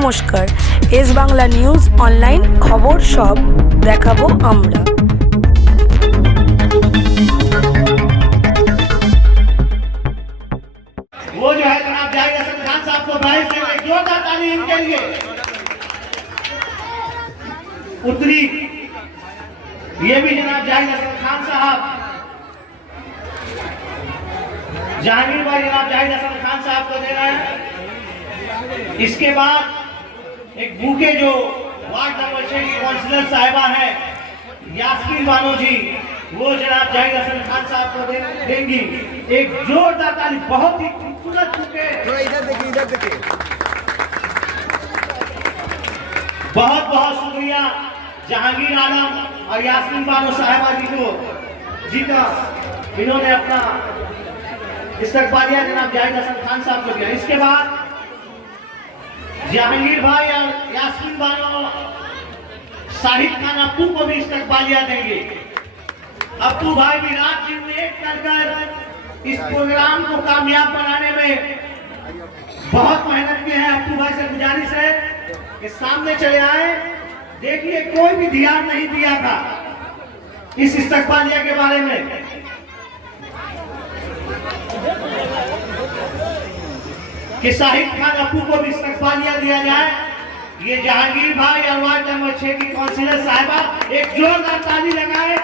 নমস্কার, S Bangla news online খবর সব দেখাবো আমরা। वो जो है जनाब जाहिद हसन खान साहब को बाहर से एक जोरदार ताली इनके लिए। उत्तरी ये भी जनाब जाहिद हसन खान साहब, जहांगीर भाई जनाब जाहिद हसन खान साहब को दे रहे हैं। इसके बाद एक बूके जो वार्ड नंबर 6 की काउंसिलर साहिबा है यास्मीन बानो जी, वो जनाब जाहिद हसन खान साहब को देंगी। एक जोरदार ताली, बहुत ही खूबसूरत बूके। इधर देखिए बहुत बहुत शुक्रिया जहांगीर आलम और यास्मीन बानो साहिबा जी को, जीता इन्होंने अपना इस्तकबालिया जनाब जाहिद हसन खान साहब को दिया। इसके बाद जहांगीर भाई और यास्मीन बानो शाहिद खान अप्पू को भी इस्तकबालिया देंगे। अप्पू भाई भी रात दिन एक कर इस प्रोग्राम को कामयाब बनाने में बहुत मेहनत किए हैं। अप्पू भाई से गुजारिश है कि सामने चले आए। देखिए, कोई भी ध्यान नहीं दिया था इस इस्तकबालिया के बारे में। कि शाहिद खान अप्पू को भी इस्तकबालिया दिया जाए। ये जहांगीर भाई और वार्ड नंबर 6 की काउंसिलर साहिबा एक जोरदार ताली लगाए।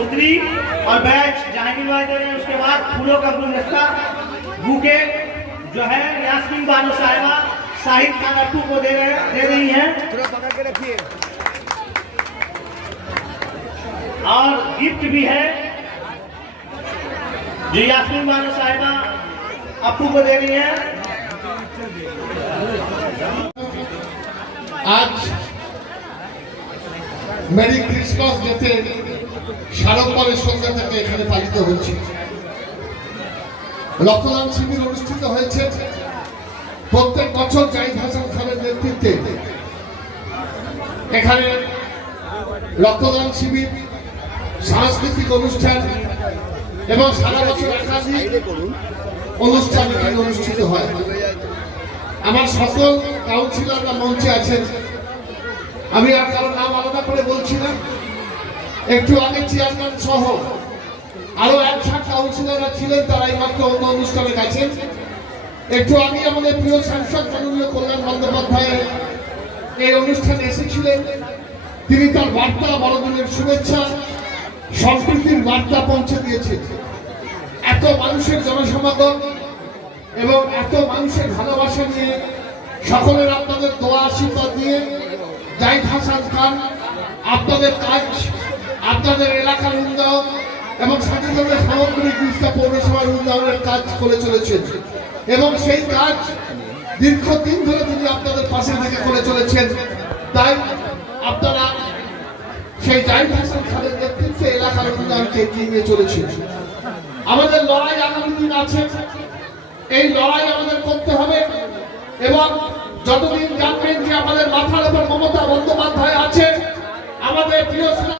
उत्तरी और बैच जहांगीर भाई दे रहे हैं। उसके बाद फूलों का गुलदस्ता बूके जो है यास्मीन बानो साहिबा शाहिद खान अप्पू को दे रही हैं। थोड़ा पकड़ के रखिए। और गिफ्ट भी है जो यास्मीन बानो साहिबा अप्पू को दे रही हैं। आज মেরি ক্রিসমাস ডেতে শারদবারের সন্ধ্যা থেকে এখানে পালিত হচ্ছে। রক্তদান শিবির অনুষ্ঠিত হয়েছে প্রত্যেক বছর জাহিদ হাসান খানের নেতৃত্বে। এখানে রক্তদান শিবির, সাংস্কৃতিক অনুষ্ঠান এবং সারা বছর একাধিক অনুষ্ঠান এখানে অনুষ্ঠিত হয়। আমার সকল কাউন্সিলররা মঞ্চে আছেন, আমি আর কারো নাম আলাদা করে বলছি না। একটু আগে চেয়ারম্যান সহ আরো 1-7 কাউন্সিলররা ছিলেন, তারা এই মাত্র অন্য অনুষ্ঠানে গেছেন। একটু আগে আমাদের প্রিয় সাংসদ মাননীয় কল্যাণ বন্দ্যোপাধ্যায় এই অনুষ্ঠানে এসেছিলেন। তিনি তার বার্তা, বড়দিনের শুভেচ্ছা, সম্প্রীতির বার্তা পৌঁছে দিয়েছেন। এত মানুষের জনসমাগম এবং এত মানুষের ভালোবাসা নিয়ে, সকলের আপনাদের দোয়া আশীর্বাদ দিয়ে জাহিদ হাসান খান আপনাদের কাজ, আপনাদের এলাকার উন্নয়ন এবং সাথে সাথে সামগ্রিক বিস্তার পৌরসভার উন্নয়নের কাজ করে চলেছেন। এবং সেই কাজ দীর্ঘদিন ধরে তিনি আপনাদের পাশে থেকে করে চলেছেন। তাই আপনারা সেই জাহিদ হাসান খানের নেতৃত্বে এলাকার উন্নয়নকে এগিয়ে নিয়ে চলেছেন। আমাদের লড়াই আগামী দিন আছে, এই লড়াই আমাদের করতে হবে। এবং যতদিন জানবেন যে আমাদের মাথার উপর মমতা বন্দ্যোপাধ্যায় আছে, আমাদের প্রিয়